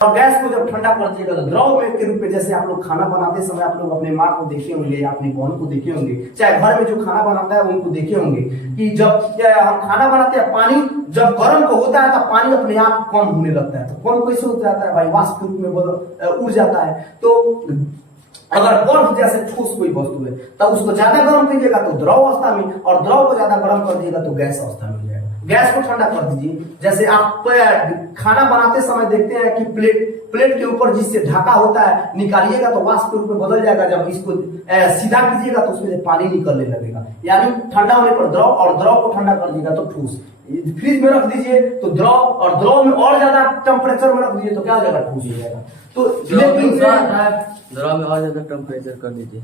और गैस को जब ठंडा कर दिएगा तो द्रव में के रूप में, जैसे आप लोग खाना बनाते समय आप लोग अपने माँ को देखे होंगे या अपनी बहन को देखे होंगे, चाहे घर में जो खाना बनाता है उनको देखे होंगे कि जब हम खाना बनाते हैं पानी जब गर्म को होता है तो पानी अपने आप कम होने लगता है। तो कम कैसे हो जाता है भाई? वाष्प के रूप में उड़ जाता है। तो अगर बर्फ जैसे ठोस कोई वस्तु है तो उसको ज्यादा गर्म कीजिएगा तो द्रव अवस्था में, और द्रव को ज्यादा गर्म कर दिएगा तो गैस अवस्था में हो जाएगा। गैस को ठंडा कर दीजिए। जैसे आप खाना बनाते समय देखते हैं कि प्लेट के ऊपर जिससे ढका होता है निकालिएगा तो वाष्प के रूप में बदल जाएगा। जब इसको सीधा कीजिएगा तो उसमें से पानी निकलने लगेगा, यानी ठंडा होने पर द्रव, और द्रव को ठंडा कर दीजिएगा तो ठोस। फ्रिज में रख दीजिए तो द्रव, और द्रव में और ज्यादा टेम्परेचर में रख दीजिए तो क्या हो जाएगा? ठोस हो जाएगा। तो लेकिन द्रव में और ज्यादा टेम्परेचर कर दीजिए,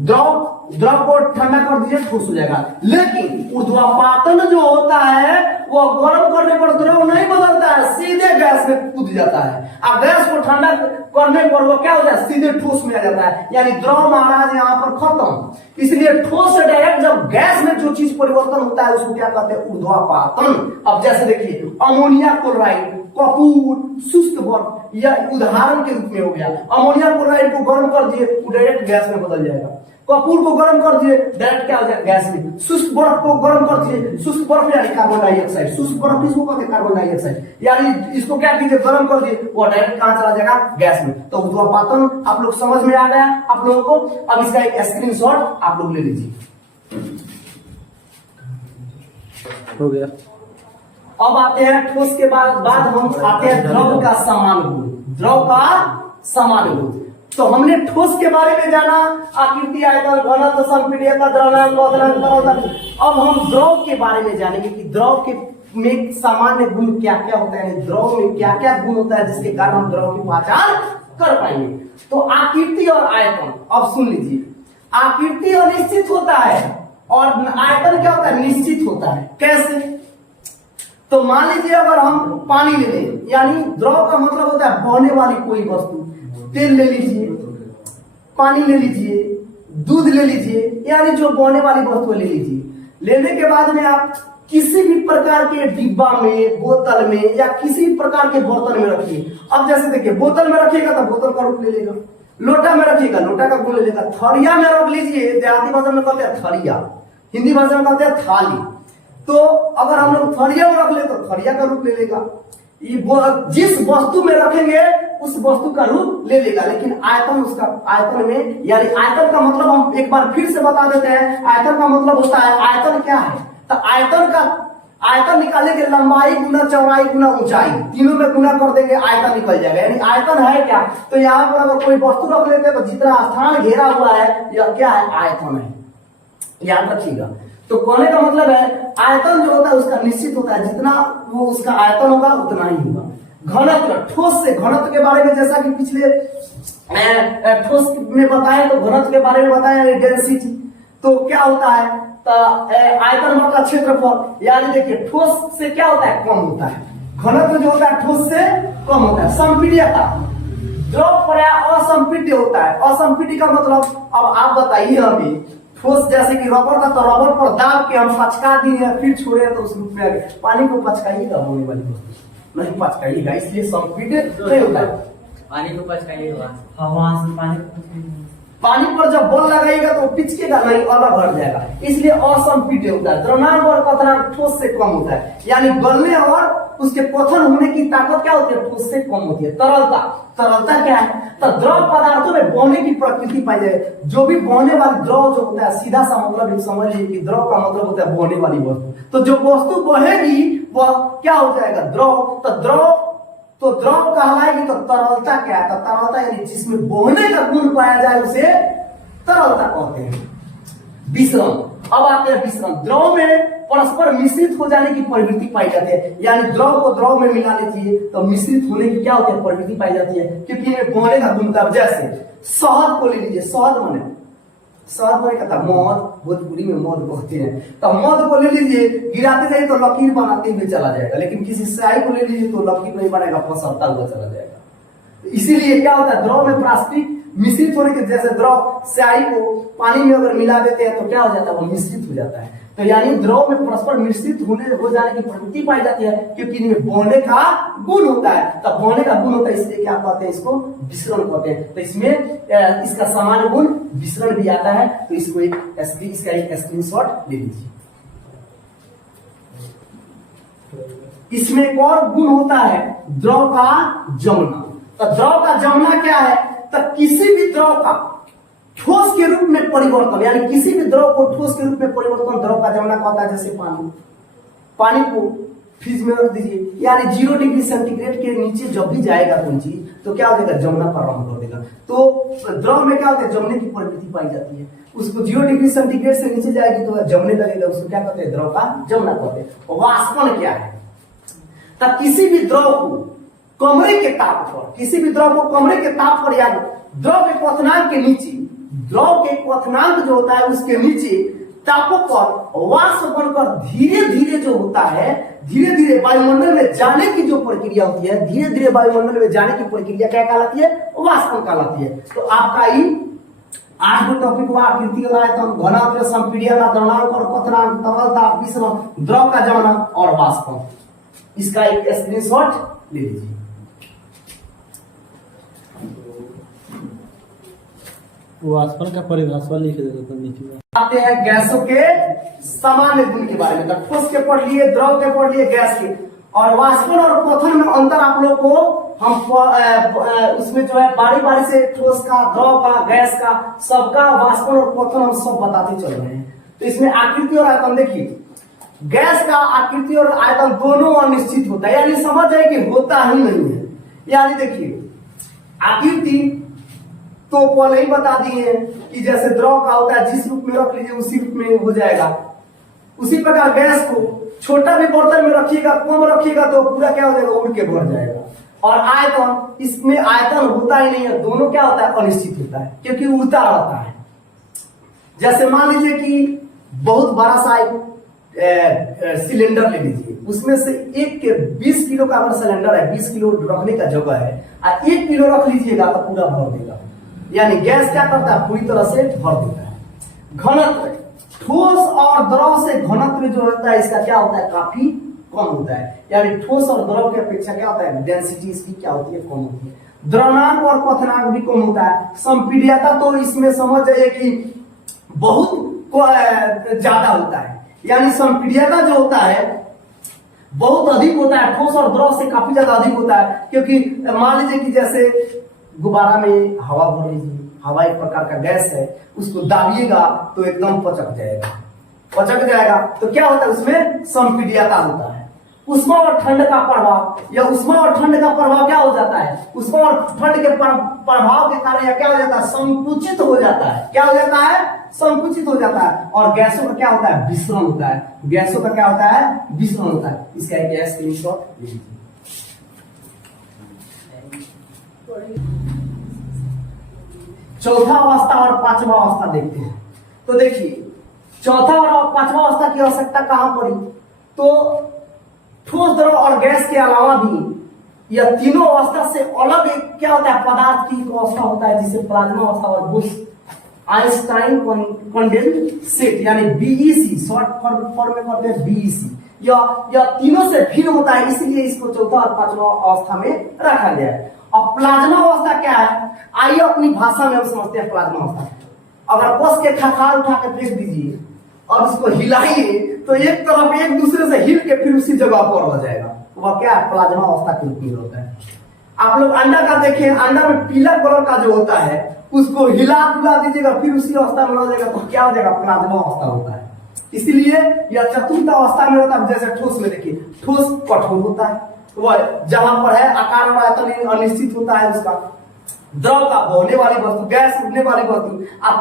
द्रव को ठंडा कर दीजिए, ठोस हो जाएगा। लेकिन ऊर्ध्वापातन जो होता है वो गर्म करने पर द्रव नहीं बदलता है, सीधे गैस में कूद जाता है। अब गैस को ठंडा करने पर वो क्या हो जाता है? सीधे ठोस में आ जाता है, यानी द्रव महाराज यहाँ पर खत्म। इसलिए ठोस से डायरेक्ट जब गैस में जो चीज परिवर्तन होता है उसको क्या कहते हैं? ऊर्ध्वापातन। अब जैसे देखिए अमोनिया क्लोराइड, कपूर, शुष्क बर्फ, या उदाहरण के रूप में हो गया। अमोनिया क्लोराइड को गर्म कर दिए वो डायरेक्ट गैस में बदल जाएगा। कपूर को गर्म कर दिए डायरेक्ट क्या हो जाएगा? गैस में। शुष्क बर्फ को गर्म कर दिए, शुष्क बर्फ यानी कार्बन डाइऑक्साइड, शुष्क बर्फ इसको कहते हैं कार्बन डाइऑक्साइड, यानी इसको क्या कीजिए? गर्म कर दिए, वो डायरेक्ट कहां चला जाएगा? गैस में। तो ऊर्ध्वापातन आप लोग समझ में आ गया आप लोगों को। अब इसका एक स्क्रीनशॉट आप लोग ले लीजिए। हो गया। अब आते हैं ठोस के बाद हम आते हैं द्रव का समान गुण। द्रव का समान गुण, तो हमने ठोस के बारे में जाना, आकृति, आयतन, घनत्व, संपीड़ितता, द्रवणांक, क्वथनांक, तरलता। अब हम द्रव के बारे में जानेंगे कि द्रव के में सामान्य गुण क्या क्या होता है, द्रव में क्या क्या गुण होता है जिसके कारण हम द्रव की पहचान कर पाएंगे। तो आकृति और आयतन, अब सुन लीजिए। आकृति अनिश्चित होता है और आयतन क्या होता है? निश्चित होता है। कैसे? तो मान लीजिए अगर हम पानी ले लें, यानी द्रव का मतलब होता है बहने वाली कोई वस्तु। तेल ले लीजिए, पानी ले लीजिए, दूध ले लीजिए, यानी जो बहने वाली वस्तु ले लीजिए। लेने के बाद में आप किसी भी प्रकार के डिब्बा में, बोतल में, या किसी प्रकार के बर्तन में रखिए। अब जैसे देखिए बोतल में रखिएगा तो बोतल का रूप ले लेगा, लोटा में रखिएगा लोटा का गुण ले लेगा, थरिया में रख लीजिए, देहाती भाषा में कहते हैं थरिया, हिंदी भाषा में कहते हैं थाली। तो अगर हम लोग थरिया में रख ले तो थरिया का रूप ले लेगा। जिस वस्तु में रखेंगे उस वस्तु का रूप ले लेगा। लेकिन आयतन, उसका आयतन में, यानी आयतन का मतलब हम एक बार फिर से बता देते हैं। आयतन का मतलब होता है, आयतन क्या है? तो आयतन निकालने के लंबाई गुना चौड़ाई गुना ऊंचाई, तीनों में गुना कर देंगे आयतन निकल जाएगा। यानी आयतन है क्या? तो यहाँ पर अगर कोई वस्तु रख लेते हैं तो जितना स्थान घेरा हुआ है यह क्या है? आयतन है। याद रखिएगा। तो कहने का मतलब है आयतन जो होता है उसका निश्चित होता है, जितना वो उसका आयतन होगा उतना ही होगा। घनत्व, ठोस से घनत्व के बारे में जैसा कि पिछले ठोस में बताया, तो घनत्व के बारे में बताया डेंसिटी। तो क्या होता है? तो आयतन मतलब क्षेत्रफल, यानी देखिए ठोस से क्या होता है? कम होता है। घनत्व जो होता है ठोस से कम होता है। संपीड्यता, द्रव प्रायः असंपीड्य होता है। असंपीड्य का मतलब अब आप बताइए हमें। ठोस जैसे कि रबर का, तो रबर पर दाब के हम पचका दिए फिर छोड़े तो उस रूप में आ गए। पानी को पचकाइएगा, होने वाली वस्तु नहीं पचकाइएगा, इसलिए संपीड्य नहीं होता है। पानी को पचकाइएगा, वहां से पानी पर जब बल लगाइएगा तो पिचकेगा नहीं, अलग हट जाएगा, इसलिए असंपीड्य होता है। द्रवणांक और क्वथनांक ठोस से कम होता है, यानी गलने और उसके पथन होने की ताकत क्या होती है? ठोस से कम होती है। तरलता, तरलता क्या है? तो द्रव पदार्थों में बहने की प्रकृति पाई जाए। जो भी बहने वाली द्रव जो होता है, सीधा सा मतलब समझ लीजिए कि द्रव का मतलब होता है बहने वाली वस्तु। तो जो वस्तु बहेगी वह क्या हो जाएगा? द्रव। तो द्रव कहलाएगी। तो तरलता क्या है? तो तरलता यानी जिसमें बहने का गुण पाया जाए उसे तरलता कहते हैं। विश्रम, अब आते हैं विश्रम। द्रव में परस्पर मिश्रित हो जाने की प्रवृत्ति पाई जाती है, यानी द्रव को द्रव में मिला लीजिए तो मिश्रित होने की क्या होती है? प्रवृत्ति पाई जाती है, क्योंकि इनमें बहने का गुण था। जैसे शहद को ले लीजिए, शहद माने कहता मध, भोजपुरी में मध कहते हैं। तो मध को ले लीजिए, गिराते जाइए तो लकीर बनाते हुए चला जाएगा, लेकिन किसी स्याही को ले लीजिए तो लकीर नहीं बनेगा, पसरता हुआ चला जाएगा। इसीलिए क्या होता है? द्रव में प्लास्टिक मिश्रित होने के, जैसे द्रव स्याही को पानी में अगर मिला देते हैं तो क्या हो जाता है? वो मिश्रित हो जाता है। तो यानी द्रव में परस्पर मिश्रित हो जाने की प्रवृत्ति पाई जाती है, क्योंकि इनमें बहने का गुण होता है। तो बहने का गुण होता है, इसलिए क्या कहते हैं, इसको विसरण कहते हैं। तो इसमें इसका सामान्य गुण विसरण भी आता है। तो इसको इसका एक स्क्रीनशॉट ले लीजिए। इसमें एक और गुण होता है द्रव का जमना। तो द्रव का जमना क्या है, तो किसी भी द्रव का ठोस के रूप में परिवर्तन, यानी किसी भी द्रव को ठोस के रूप में परिवर्तन द्रव का जमना कहता है। जैसे पानी को फ्रिज में रख दीजिए, यानी 0 डिग्री सेंटीग्रेड के नीचे जब भी जाएगा कोई चीज तो क्या हो जाएगा, जमना प्रारंभ कर देगा। तो द्रव में क्या होता है, जमने की प्रवृत्ति पाई जाती है। उसको 0 डिग्री सेंटीग्रेड से नीचे जाएगी तो जमने लगेगा, उसको क्या कहते हैं, द्रव का जमना कहते हैं। वाष्पन क्या है, तब किसी भी द्रव को कमरे के ताप पर, किसी भी द्रव को कमरे के ताप पर या द्रव के क्वथनांक के नीचे, द्रव के क्वथनांक जो होता है उसके नीचे तापों पर वाष्प बनकर धीरे धीरे जो होता है, धीरे धीरे वायुमंडल में जाने की जो प्रक्रिया होती है, धीरे धीरे वायुमंडल में जाने की प्रक्रिया क्या कहलाती है, वाष्पन कहलाती है। तो आपका इन 8 गो टॉपिक हुआ, आकृति और आयतन, घनत्व, संपीड़न, द्रवणांक और क्वथनांक, तरलता, विसरण, द्रव का जमना और वाष्पन। इसका एक स्क्रीनशॉट ले लीजिए। वाष्पन का परिभाषा लिख देते नीचे। आते हैं गैसों के सामान्य गुण के बारे में। तो ठोस के पढ़ लिए, द्रव के पढ़ लिए, गैस के। और वाष्पन और क्वथन में अंतर आप लोग को हम उसमें जो है बारी बारी से ठोस का, द्रव का, गैस का, सबका वाष्पन और क्वथन हम सब बताते चल रहे हैं। तो इसमें आकृति और आयतन देखिए, गैस का आकृति और आयतन दोनों अनिश्चित होता है, यानी समझ जाए कि होता ही नहीं है। यानी देखिए आकृति तो पहले ही बता दिए कि जैसे द्रव का होता है, जिस रूप में रख लीजिए उसी रूप में हो जाएगा। उसी प्रकार गैस को छोटा भी बर्तन में रखिएगा, कम रखिएगा तो पूरा क्या हो जाएगा, उड़ के भर जाएगा। और आयतन, इसमें आयतन होता ही नहीं है, दोनों क्या होता है, अनिश्चित होता है, क्योंकि उड़ता रहता है। जैसे मान लीजिए कि बहुत बड़ा सा सिलेंडर ले लीजिए, उसमें से 20 किलो का अगर सिलेंडर है, 20 किलो रखने का जगह है, और 1 किलो रख लीजिएगा तो पूरा भर देगा। यानी गैस क्या करता है, पूरी तरह से भर देता है। घनत्व, ठोस और द्रव से घनत्व जो होता है इसका क्या होता है, काफी कम होता है। यानी ठोस और द्रव की अपेक्षा क्या होता है, डेंसिटी इसकी क्या होती है, कम होती है। द्रवणांक और क्वथनांक भी कम होता है। संपीड्यता तो इसमें समझ जाइए कि बहुत ज्यादा होता है, यानी संपीड्यता जो होता है बहुत अधिक होता है, ठोस और द्रव से काफी ज्यादा अधिक होता है। क्योंकि मान लीजिए कि जैसे गुब्बारा में हवा भर लीजिए, हवा एक प्रकार का गैस है, उसको दाबिएगा तो एकदम पचक जाएगा। तो क्या होता है, उसमें संपीड्यता होता है। उष्मा और ठंड का प्रभाव, या उष्मा और ठंड का प्रभाव क्या हो जाता है, उष्मा और ठंड के प्रभाव के कारण क्या हो जाता है, संकुचित हो जाता है। क्या हो जाता है, संकुचित हो जाता है। और गैसों का क्या होता है, विसरण होता है। गैसों का क्या होता है, विसरण होता है। इसका एक स्क्रीनशॉट ले लीजिए। चौथा अवस्था और पांचवा अवस्था देखते हैं। तो देखिए चौथा और पांचवा अवस्था की आवश्यकता कहां पड़ी, तो ठोस, द्रव और गैस के अलावा भी यह तीनों अवस्था से अलग एक क्या होता है, पदार्थ की अवस्था होता है, जिसे प्लाज्मा अवस्था और बुश आइंस्टाइन कंडेंसेट यानी बीईसी, शॉर्ट फॉर्म में करते हैं बीईसी। यह तीनों से भिन्न होता है, इसलिए इसको चौथा और पांचवा अवस्था में रखा गया है। अब प्लाज्मा अवस्था क्या है, आइए अपनी भाषा में हम समझते हैं प्लाज्मा अवस्था। अगर बस के खखार उठा के फेंक दीजिए और उसको हिलाइए तो एक तरफ एक दूसरे से हिल के फिर उसी जगह पर हो जाएगा, वह क्या है, प्लाज्मा अवस्था के रूप में होता है। आप लोग अंडा का देखें, अंडा में पीला कलर का जो होता है उसको हिला दीजिएगा फिर उसी अवस्था में हो जाएगा, तो क्या हो जाएगा, प्लाज्मा अवस्था होता है। इसलिए यह चतुर्थ अवस्था में होता है। जैसे ठोस में देखिए, ठोस कठोर होता है, वह जहां पर है आकार और आयतन अनिश्चित होता है उसका। द्रव का बहने वाली वस्तु, गैस उड़ने वाली वस्तु। अब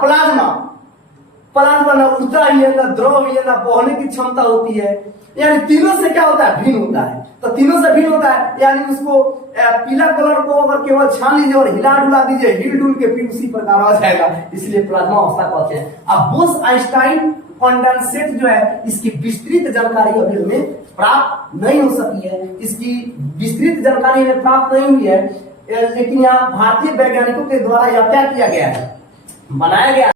प्लाज्मा न उड़ता ही है, न द्रव ही है, न बहने की क्षमता होती है। यानी तीनों से क्या होता है, भिन्न होता है। तो तीनों से भिन्न होता है, यानी उसको पीला कलर को अगर केवल छान लीजिए और हिला डुला दीजिए, हिल डुल के फिर उसी प्रकार आ जाएगा, इसलिए प्लाज्मा अवस्था कहते हैं। अब बोस आइंस्टाइन कंडेंसेट जो है, इसकी विस्तृत जानकारी अभी हमें प्राप्त नहीं हो सकी है, इसकी विस्तृत जानकारी हमें प्राप्त नहीं हुई है। लेकिन यहाँ भारतीय वैज्ञानिकों के द्वारा यह क्या किया गया है, बनाया गया